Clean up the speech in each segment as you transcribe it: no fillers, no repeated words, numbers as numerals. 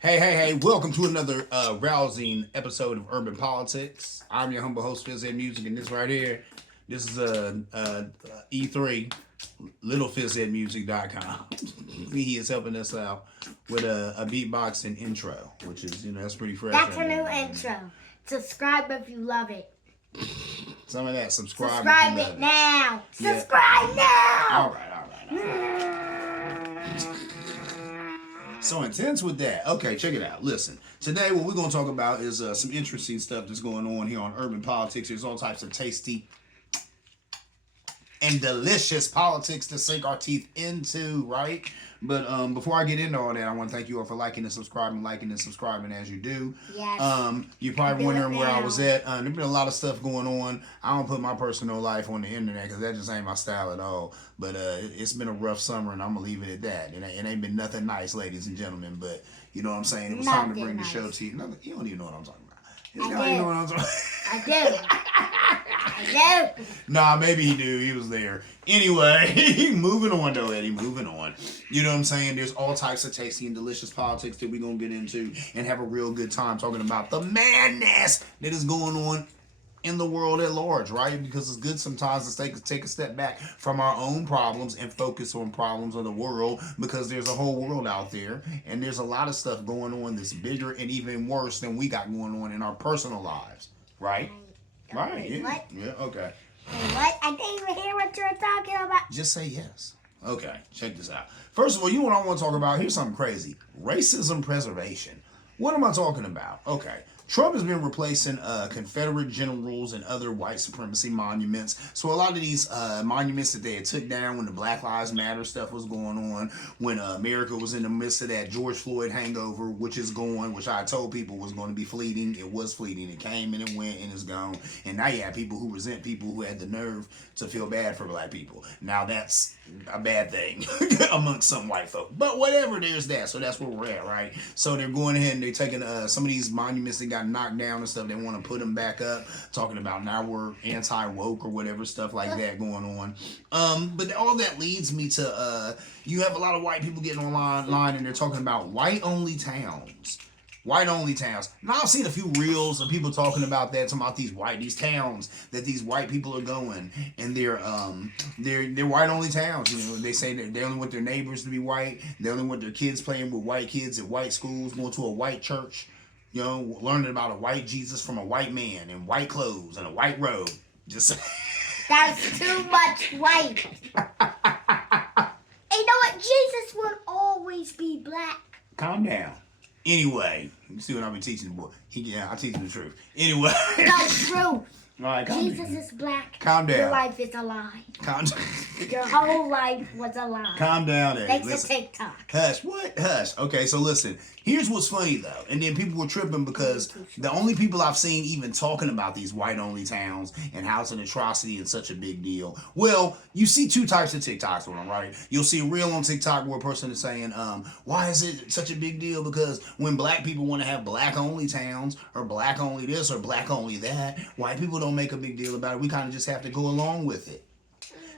Hey, welcome to another rousing episode of Urban Politics. I'm your humble host, Phizzedmusic, and this right here, this is E3, littlefizedmusic.com. He is helping us out with a beatboxing intro, which is, that's pretty fresh. That's a new intro. Subscribe if you love it. Some of that, subscribe it now. Yeah. Subscribe now. All right. So intense with that. Okay, check it out. Listen, today what we're going to talk about is some interesting stuff that's going on here on Urban Politics. There's all types of tasty and delicious politics to sink our teeth into, right? But before I get into all that, I want to thank you all for liking and subscribing as you do. Yes. You're probably wondering where I was at. There's been a lot of stuff going on. I don't put my personal life on the internet because that just ain't my style at all. But it's been a rough summer, and I'm going to leave it at that. It ain't been nothing nice, ladies and gentlemen. But you know what I'm saying? It was time to bring the show to you. You don't even know what I'm talking about. You don't even know what I'm talking about. I do. Nah, maybe he do. He was there. Anyway, moving on though, Eddie. Moving on. You know what I'm saying? There's all types of tasty and delicious politics that we're going to get into and have a real good time talking about the madness that is going on in the world at large, right? Because it's good sometimes to take a step back from our own problems and focus on problems of the world, because there's a whole world out there and there's a lot of stuff going on that's bigger and even worse than we got going on in our personal lives, right? Right. Yeah. What? Yeah. Okay. What? I didn't even hear what you were talking about. Just say yes. Okay. Check this out. First of all, you know what I want to talk about? Here's something crazy. Racism preservation. What am I talking about? Okay. Trump has been replacing Confederate generals and other white supremacy monuments. So a lot of these monuments that they had took down when the Black Lives Matter stuff was going on, when America was in the midst of that George Floyd hangover, which I told people was going to be fleeting. It was fleeting. It came and it went and it's gone. And now you have people who resent people who had the nerve to feel bad for black people. Now that's a bad thing amongst some white folk. But whatever, there's that. So that's where we're at, right? So they're going ahead and they're taking some of these monuments that got knocked down and stuff. They want to put them back up, talking about now we're anti-woke or whatever, stuff like that going on. But all that leads me to you have a lot of white people getting online and they're talking about white-only towns. White-only towns. Now I've seen a few reels of people talking about that, talking about these towns that these white people are going, and they're white-only towns. You know, they say that they only want their neighbors to be white. They only want their kids playing with white kids at white schools, going to a white church. You know, learning about a white Jesus from a white man in white clothes and a white robe. Just that's too much white. You know what? Jesus will always be black. Calm down. Anyway, you see what I be teaching the boy. I teach him the truth. Anyway. The truth. All right, Jesus is black. Calm down. Your life is a lie. Calm down. Your whole life was a lie. Calm down, Eddie. Thanks to TikTok. Hush. What? Hush. Okay, so listen. Here's what's funny, though. And then people were tripping because the only people I've seen even talking about these white-only towns and how it's an atrocity and such a big deal. Well, you see two types of TikToks on them, right? You'll see a reel on TikTok where a person is saying, why is it such a big deal? Because when black people want to have black-only towns or black-only this or black-only that, white people don't make a big deal about it. We kind of just have to go along with it.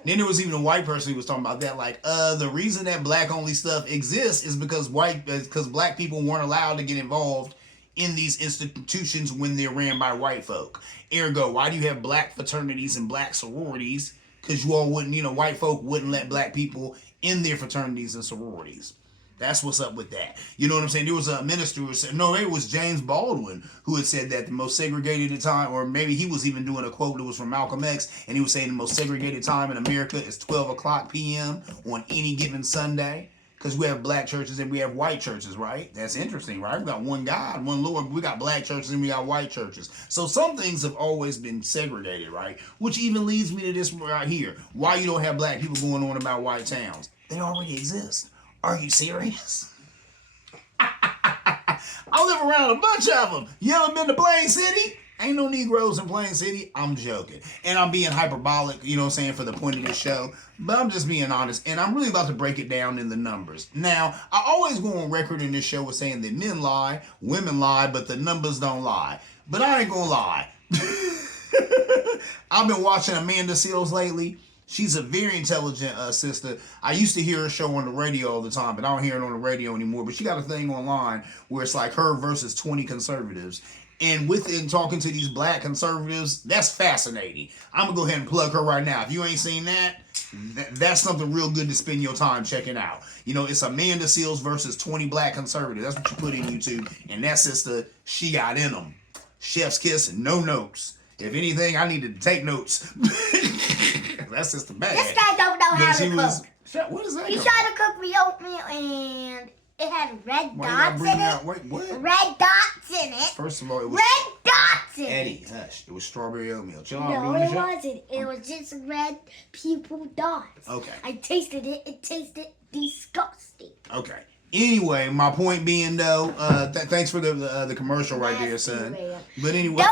Then there was even a white person who was talking about that, like, the reason that black-only stuff exists is because black people weren't allowed to get involved in these institutions when they're ran by white folk. Ergo, why do you have black fraternities and black sororities? Because you all wouldn't, white folk wouldn't let black people in their fraternities and sororities. That's what's up with that. You know what I'm saying? There was a minister who said, no, it was James Baldwin who had said that the most segregated time, or maybe he was even doing a quote that was from Malcolm X, and he was saying the most segregated time in America is 12 o'clock p.m. on any given Sunday. Because we have black churches and we have white churches, right? That's interesting, right? We got one God, one Lord. We got black churches and we got white churches. So some things have always been segregated, right? Which even leads me to this right here. Why you don't have black people going on about white towns? They already exist. Are you serious? I live around a bunch of them. You ever been to Plain City? Ain't no Negroes in Plain City. I'm joking. And I'm being hyperbolic, for the point of the show. But I'm just being honest. And I'm really about to break it down in the numbers. Now, I always go on record in this show with saying that men lie, women lie, but the numbers don't lie. But I ain't gonna lie. I've been watching Amanda Seales lately. She's a very intelligent sister. I used to hear her show on the radio all the time, but I don't hear it on the radio anymore. But she got a thing online where it's like her versus 20 conservatives. And within talking to these black conservatives, that's fascinating. I'm going to go ahead and plug her right now. If you ain't seen that, that's something real good to spend your time checking out. You know, it's Amanda Seals versus 20 black conservatives. That's what you put in YouTube. And that sister, she got in them. Chef's kiss, no notes. If anything, I needed to take notes. That's just the bad. This guy don't know how to cook. What is that? He tried to cook me oatmeal and it had red dots in it. Wait, what? Red dots in it. First of all, it was red dots in it. Eddie, hush. It was strawberry oatmeal. Chill out, No, it wasn't. It was just red pupil dots. Okay. I tasted it. It tasted disgusting. Okay. Anyway, my point being though, thanks for the commercial right there, son. But anyway,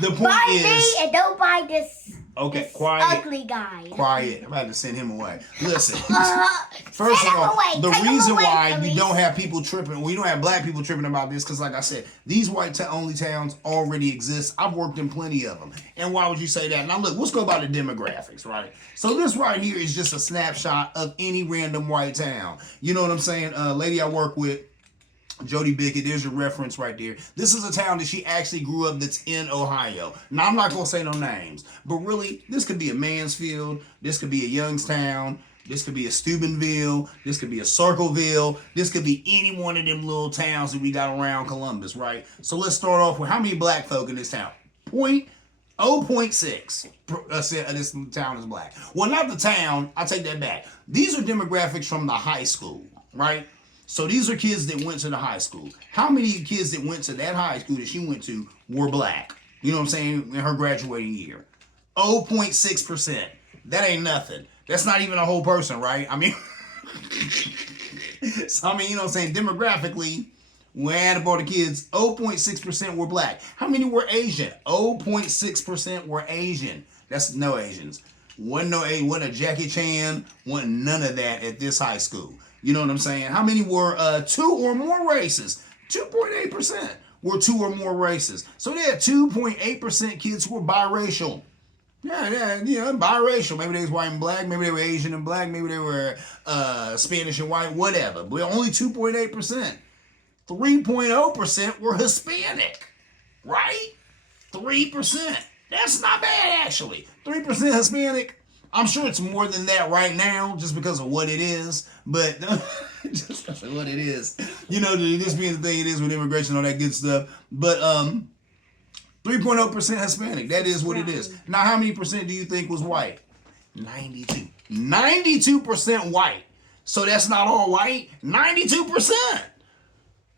the point buy is, me and don't buy this. okay, this quiet, ugly guy. Quiet. I'm about to send him away. Listen, first send of him all, away. the Take him reason away, why police. you don't have people tripping, well, you don't have black people tripping about this, because like I said, these white-only towns already exist. I've worked in plenty of them. And why would you say that? Now look, let's go by the demographics, right? So this right here is just a snapshot of any random white town. You know what I'm saying? Lady I work with, Jody Bickett, there's your reference right there. This is a town that she actually grew up that's in Ohio. Now, I'm not going to say no names, but really, this could be a Mansfield, this could be a Youngstown, this could be a Steubenville, this could be a Circleville, this could be any one of them little towns that we got around Columbus, right? So let's start off with how many black folk in this town? 0.6% of this town is black. Well, not the town, I take that back. These are demographics from the high school, right? So these are kids that went to the high school. How many kids that went to that high school that she went to were black? You know what I'm saying? In her graduating year. 0.6%. That ain't nothing. That's not even a whole person, right? I mean, so, you know what I'm saying? Demographically, when I add up all the kids, 0.6% were black. How many were Asian? 0.6% were Asian. That's no Asians. Wasn't a Jackie Chan, wasn't none of that at this high school. You know what I'm saying? How many were two or more races? 2.8% were two or more races. So they had 2.8% kids who were biracial. Yeah, biracial. Maybe they was white and black. Maybe they were Asian and black. Maybe they were Spanish and white, whatever. But only 2.8%. 3.0% were Hispanic, right? 3%. That's not bad, actually. 3% Hispanic. I'm sure it's more than that right now, just because of what it is. But just because of what it is, you know, this being the thing it is with immigration, all that good stuff. But 3.0% Hispanic. That is what it is. Now, how many percent do you think was white? 92. 92% white. So that's not all white. 92%.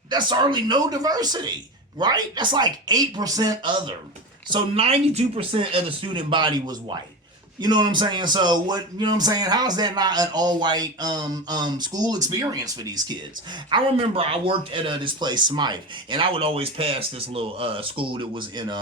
That's hardly no diversity, right? That's like 8% other. So 92% of the student body was white. You know what I'm saying? So how is that not an all-white school experience for these kids? I remember I worked at this place, Smythe, and I would always pass this little school that was in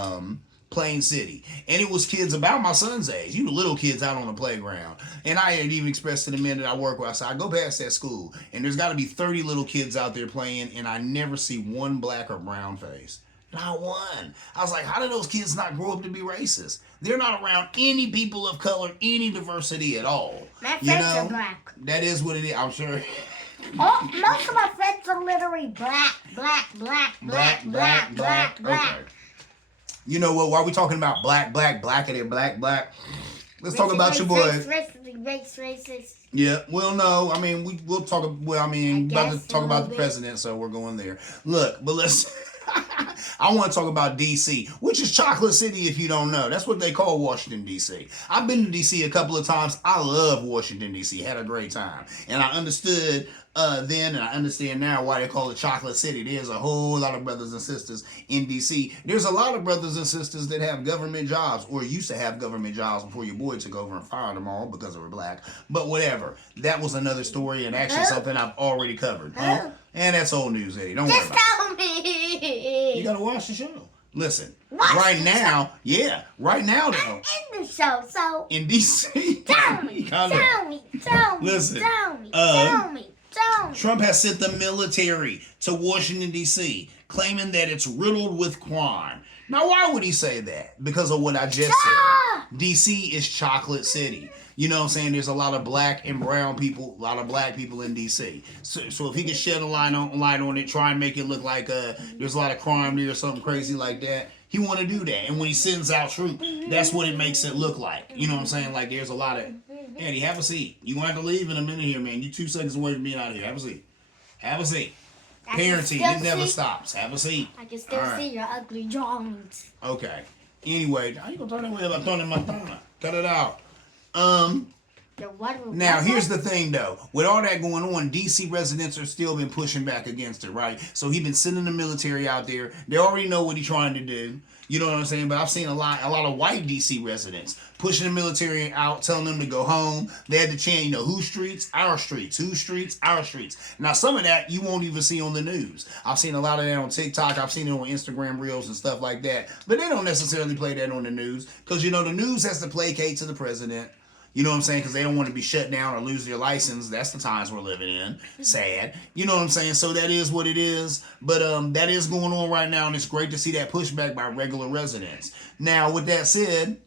Plain City. And it was kids about my son's age, little kids out on the playground. And I had even expressed to the men that I work with, I said, I go past that school, and there's got to be 30 little kids out there playing, and I never see one black or brown face. Not one. I was like, how do those kids not grow up to be racist? They're not around any people of color, any diversity at all. My friends are black. That is what it is, I'm sure. Oh, most of my friends are literally black. Okay. You know what? Why are we talking about black, let's talk about your boy. Racist. Yeah, well, no, I mean, we'll talk, about to talk about the president, so we're going there. Look, but let's... I want to talk about D.C., which is Chocolate City if you don't know. That's what they call Washington, D.C. I've been to D.C. a couple of times. I love Washington, D.C. Had a great time. And I understood then, and I understand now why they call it Chocolate City. There's a whole lot of brothers and sisters in D.C. There's a lot of brothers and sisters that have government jobs, or used to have government jobs before your boy took over and fired them all because they were black. But whatever. That was another story, and actually something I've already covered. Huh? And that's old news, Eddie. Don't worry about it. Just tell me. You gotta watch the show. Listen, Watch right the now, right now though. I'm in the show, so In DC. tell me. Listen, Tell me. Trump has sent the military to Washington, D.C., claiming that it's riddled with crime. Now, why would he say that? Because of what I just said. D.C. is Chocolate City. You know what I'm saying? There's a lot of black and brown people, a lot of black people in DC. So if he can shed a light on it, try and make it look like there's a lot of crime there or something crazy like that, he want to do that. And when he sends out troops, that's what it makes it look like. You know what I'm saying? Like there's a lot of, Eddie, have a seat. You gonna have to leave in a minute here, man. You 2 seconds away from being out of here. Have a seat. Have a seat. Parenting, it never stops. Have a seat. I can still see your ugly drawings. Okay. Anyway, how you gonna turn that way about throwing my thumb? Cut it out. Now here's the thing though. With all that going on, DC residents are still been pushing back against it, right? So he's been sending the military out there. They already know what he's trying to do. You know what I'm saying? But I've seen a lot of white DC residents pushing the military out, telling them to go home. They had to chant, you know, whose streets? Our streets. Whose streets? Our streets. Now, some of that you won't even see on the news. I've seen a lot of that on TikTok. I've seen it on Instagram Reels and stuff like that. But they don't necessarily play that on the news because, you know, the news has to placate to the president. You know what I'm saying? Because they don't want to be shut down or lose their license. That's the times we're living in. Sad. You know what I'm saying? So that is what it is. But that is going on right now, and it's great to see that pushback by regular residents. Now, with that said,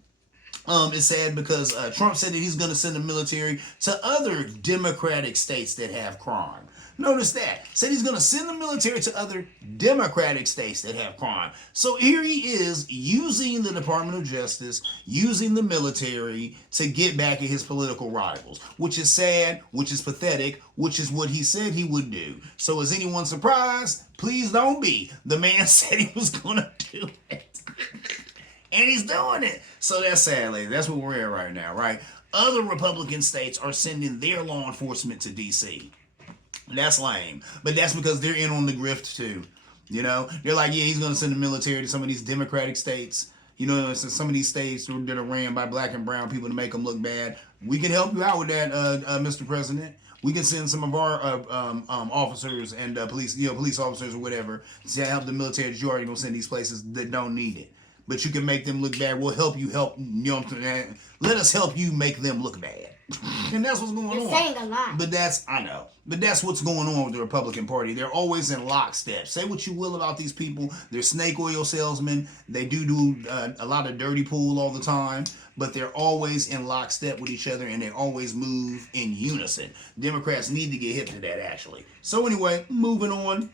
it's sad because Trump said that he's going to send the military to other Democratic states that have crime. Notice that. Said he's going to send the military to other Democratic states that have crime. So here he is using the Department of Justice, using the military to get back at his political rivals, which is sad, which is pathetic, which is what he said he would do. So is anyone surprised? Please don't be. The man said he was going to do it. And he's doing it. So that's sad, ladies. That's what we're in right now, right? Other Republican states are sending their law enforcement to D.C. That's lame. But that's because they're in on the grift too. You know? They're like, yeah, he's going to send the military to some of these Democratic states. You know, some of these states that are ran by black and brown people to make them look bad. We can help you out with that, Mr. President. We can send some of our officers and police officers or whatever to help the military that you already going to send these places that don't need it. But you can make them look bad. We'll help you you know what I'm saying? Let us help you make them look bad. And that's what's going on. You're saying a lot. But I know. But that's what's going on with the Republican Party. They're always in lockstep. Say what you will about these people. They're snake oil salesmen. They do a lot of dirty pool all the time. But they're always in lockstep with each other. And they always move in unison. Democrats need to get hip to that, actually. So anyway, moving on.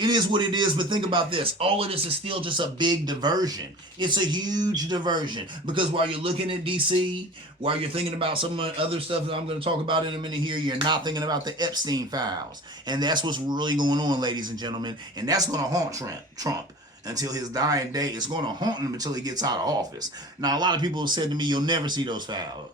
It is what it is, but think about this. All of this is still just a big diversion. It's a huge diversion. Because while you're looking at D.C., while you're thinking about some other stuff that I'm going to talk about in a minute here, you're not thinking about the Epstein files. And that's what's really going on, ladies and gentlemen. And that's going to haunt Trump until his dying day. It's going to haunt him until he gets out of office. Now, a lot of people have said to me, you'll never see those files.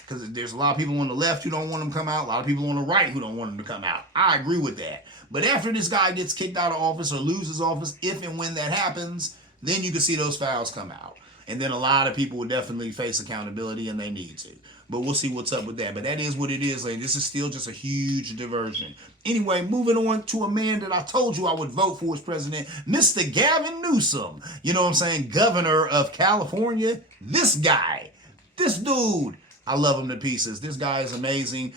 Because there's a lot of people on the left who don't want them to come out. A lot of people on the right who don't want them to come out. I agree with that. But after this guy gets kicked out of office or loses office, if and when that happens, then you can see those files come out. And then a lot of people will definitely face accountability, and they need to. But we'll see what's up with that. But that is what it is, ladies. This is still just a huge diversion. Anyway, moving on to a man that I told you I would vote for as president, Mr. Gavin Newsom. You know what I'm saying? Governor of California. This guy. This dude. I love him to pieces. This guy is amazing.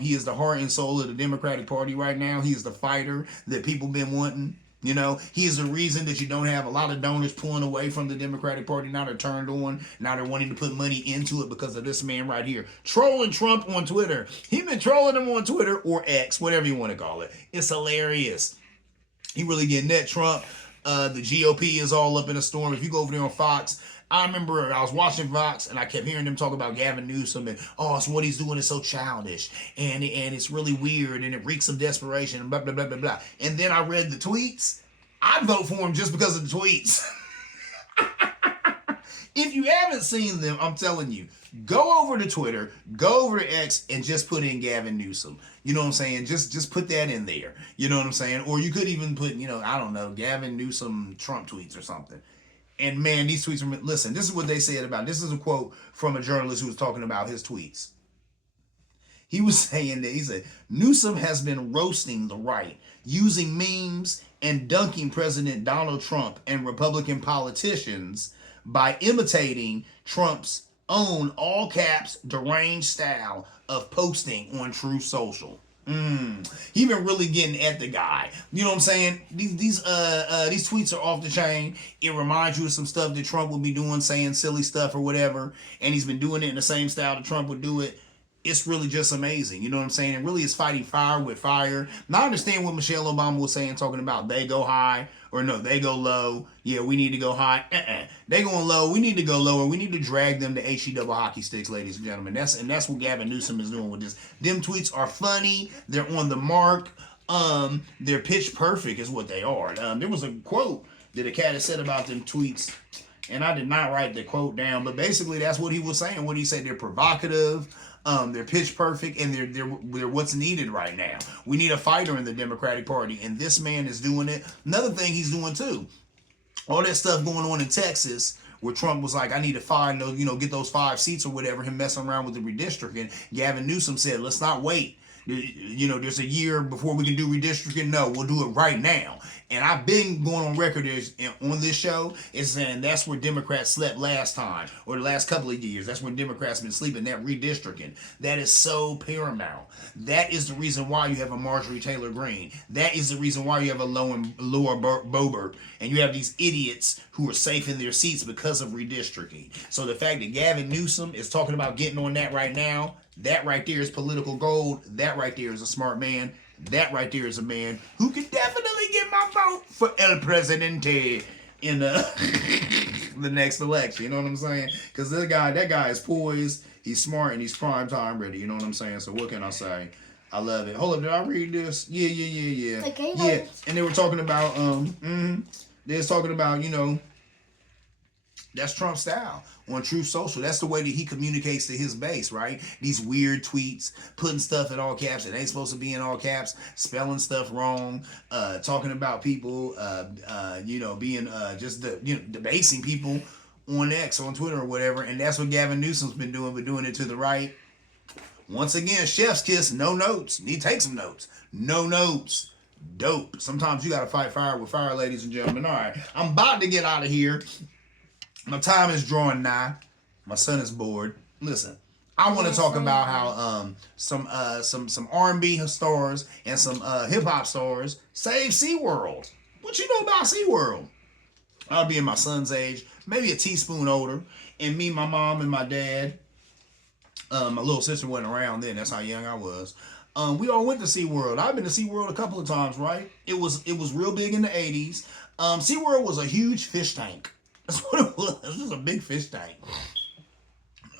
He is the heart and soul of the Democratic Party right now. He is the fighter that people been wanting. You know, he is the reason that you don't have a lot of donors pulling away from the Democratic Party. Now they're turned on. Now they're wanting to put money into it because of this man right here. Trolling Trump on Twitter. He's been trolling him on Twitter or X, whatever you want to call it. It's hilarious. He really getting that Trump. The GOP is all up in a storm. If you go over there on Fox, I remember I was watching Fox and I kept hearing them talk about Gavin Newsom and, so what he's doing is so childish and it's really weird and it reeks of desperation and blah, blah, blah, blah, blah. And then I read the tweets. I'd vote for him just because of the tweets. If you haven't seen them, I'm telling you, go over to Twitter, go over to X, and just put in Gavin Newsom. You know what I'm saying? Just put that in there. You know what I'm saying? Or you could even put, I don't know, Gavin Newsom Trump tweets or something. And man, these tweets are, listen, this is what they said about, this is a quote from a journalist who was talking about his tweets. He was saying that, he said, Newsom has been roasting the right, using memes and dunking President Donald Trump and Republican politicians by imitating Trump's own all caps deranged style of posting on Truth Social. He been really getting at the guy. You know what I'm saying? These tweets are off the chain. It reminds you of some stuff that Trump would be doing, saying silly stuff or whatever, and he's been doing it in the same style that Trump would do it. It's really just amazing. You know what I'm saying? It really is fighting fire with fire. Now I understand what Michelle Obama was saying, talking about they go high, or no, they go low. Yeah, we need to go high. They going low. We need to go lower. We need to drag them to HE double hockey sticks, ladies and gentlemen. That's what Gavin Newsom is doing with this. Them tweets are funny. They're on the mark. They're pitch perfect is what they are. There was a quote that a cat had said about them tweets, and I did not write the quote down, but basically that's what he was saying. What he said, they're provocative. They're pitch perfect, and they're what's needed right now. We need a fighter in the Democratic Party, and this man is doing it. Another thing he's doing too, all that stuff going on in Texas, where Trump was like, I need to find those, get those 5 seats or whatever, him messing around with the redistricting. Gavin Newsom said, let's not wait. There's a year before we can do redistricting. No, we'll do it right now. And I've been going on record on this show is saying that's where Democrats slept last time, or the last couple of years. That's when Democrats been sleeping, that redistricting. That is so paramount. That is the reason why you have a Marjorie Taylor Greene. That is the reason why you have a Laura Boebert. And you have these idiots who are safe in their seats because of redistricting. So the fact that Gavin Newsom is talking about getting on that right now, that right there is political gold. That right there is a smart man. That right there is a man who can definitely get my vote for El Presidente in the next election. You know what I'm saying? Because that guy is poised. He's smart and he's prime time ready. You know what I'm saying? So what can I say? I love it. Hold up, did I read this? Yeah. Okay. Yeah, and they were talking about they was talking about that's Trump's style on Truth Social. That's the way that he communicates to his base, right? These weird tweets, putting stuff in all caps that ain't supposed to be in all caps, spelling stuff wrong, talking about people, being just debasing people on X, on Twitter or whatever. And that's what Gavin Newsom's been doing, but doing it to the right. Once again, chef's kiss, no notes. Need to take some notes. No notes. Dope. Sometimes you got to fight fire with fire, ladies and gentlemen. All right, I'm about to get out of here. My time is drawing nigh. My son is bored. Listen, I want to talk about how some R&B stars and some hip hop stars saved SeaWorld. What you know about SeaWorld? I'll be in my son's age, maybe a teaspoon older, and me, my mom, and my dad. My little sister wasn't around then. That's how young I was. We all went to SeaWorld. I've been to SeaWorld a couple of times, right? It was real big in the 80s. SeaWorld was a huge fish tank. That's what it was. It was a big fish tank.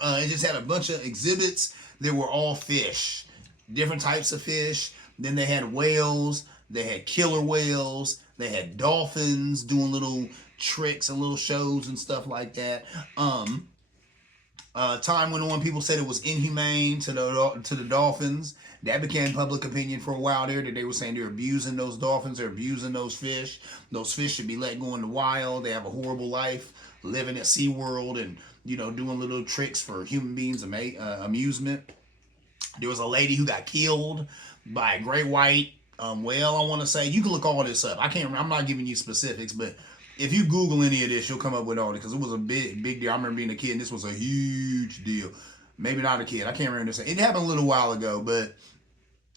It just had a bunch of exhibits that were all fish. Different types of fish. Then they had whales. They had killer whales. They had dolphins doing little tricks and little shows and stuff like that. Time went on. People said it was inhumane to the dolphins. That became public opinion for a while there, that they were saying they're abusing those dolphins, they're abusing those fish. Those fish should be let go in the wild. They have a horrible life living at SeaWorld and, doing little tricks for human beings' amusement. There was a lady who got killed by a great white whale, I want to say. You can look all this up. I'm not giving you specifics, but if you Google any of this, you'll come up with all this, because it was a big deal. I remember being a kid, and this was a huge deal. Maybe not a kid. I can't remember this. It happened a little while ago, but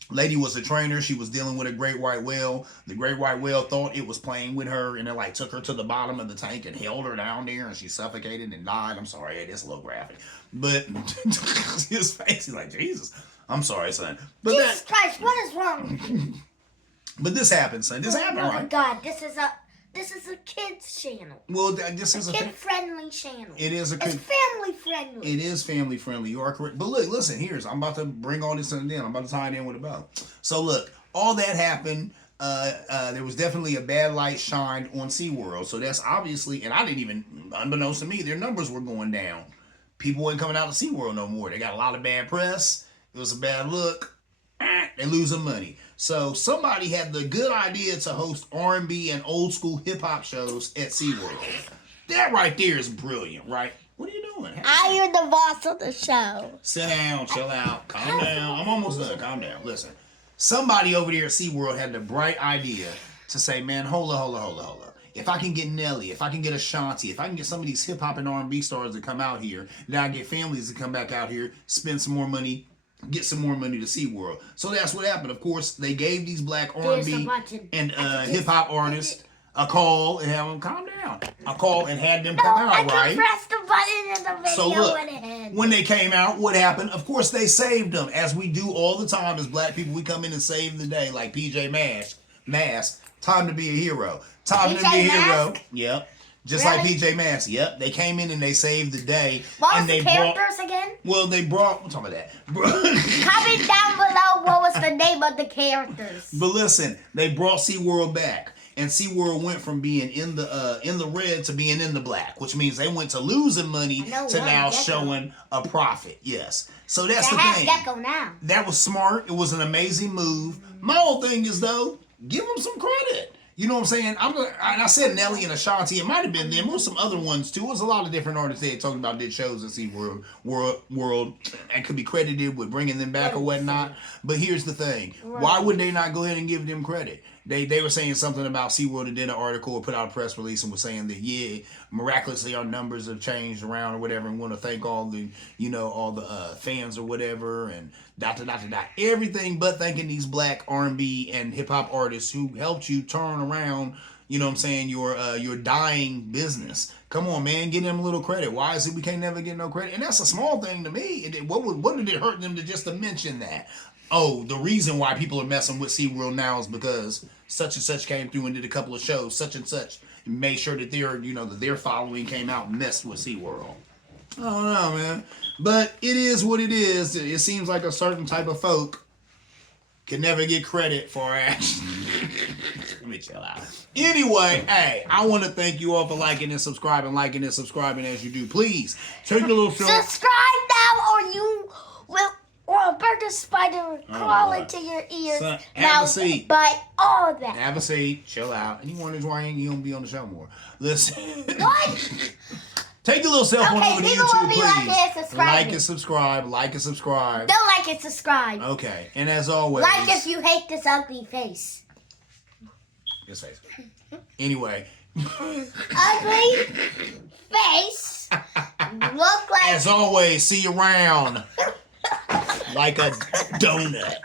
lady was a trainer. She was dealing with a great white whale. The great white whale thought it was playing with her, and it took her to the bottom of the tank and held her down there, and she suffocated and died. I'm sorry, it's a little graphic, but his face, he's like, Jesus, I'm sorry, son. But Jesus Christ, what is wrong? But this happened, son. This happened, right? Oh my God, this is a kids channel. Well, this is a kid-friendly channel. It is It's family friendly. It is family friendly. You are correct. But look, listen. I'm about to bring all this in. I'm about to tie it in with a bow. So look, all that happened. There was definitely a bad light shined on SeaWorld. So that's obviously, and I didn't even, unbeknownst to me, their numbers were going down. People weren't coming out to SeaWorld no more. They got a lot of bad press. It was a bad look. They're losing money. So somebody had the good idea to host R&B and old school hip hop shows at SeaWorld. That right there is brilliant, right? What are you doing? I am the boss of the show. Sit down, chill out, calm down. I'm almost done. Calm down. Listen, somebody over there at SeaWorld had the bright idea to say, man, hold up. If I can get Nelly, if I can get Ashanti, if I can get some of these hip hop and R&B stars to come out here, then I get families to come back out here, spend some more money get some more money to SeaWorld. So that's what happened. Of course, they gave these black R&B and hip hop artists a call and have them calm down. A call and had them come out, right? Press the button in the video. So look, when they came out, what happened? Of course, they saved them, as we do all the time as black people. We come in and save the day, like PJ Masks. Time to be a hero. Time to be a hero. Yep. Just like PJ Masks. Yep. They came in and they saved the day. What and was they the characters again? Well, they brought. We'll talk about that. Comment down below what was the name of the characters. But listen, they brought SeaWorld back. And SeaWorld went from being in the red to being in the black, which means they went to losing money to now showing a profit. Yes. So that's the thing. Gecko now. That was smart. It was an amazing move. My whole thing is, though, give them some credit. You know what I'm saying? And I said Nelly and Ashanti. It might have been them. There was some other ones, too. There was a lot of different artists they had talking about did shows in SeaWorld world, and could be credited with bringing them back or whatnot. But here's the thing. Why would they not go ahead and give them credit? They were saying something about SeaWorld and did an article or put out a press release and was saying that, yeah, miraculously our numbers have changed around or whatever, and want to thank all the fans or whatever, and everything but thanking these black R&B and hip hop artists who helped you turn around, you know what I'm saying, your dying business. Come on, man, give them a little credit. Why is it we can't never get no credit? And that's a small thing to me. What did it hurt them to mention that? Oh, the reason why people are messing with SeaWorld now is because such and such came through and did a couple of shows, such and such, and made sure that their following came out and messed with SeaWorld. I don't know, man. But it is what it is. It seems like a certain type of folk can never get credit for our actions. Let me chill out. Anyway, hey, I want to thank you all for liking and subscribing as you do. Please, take a little show. Subscribe now or you will... Or a bird or spider crawl into your ears. Son, have a seat. But all that. Have a seat. Chill out. And you wondering why you don't be on the show more. Listen. What? Take a little cell phone over to YouTube, please. Like and subscribe. Like and subscribe. Don't like and subscribe. Okay. And as always. Like if you hate this ugly face. This face. Anyway. Ugly face. Look like. As always, see you around. Like a donut.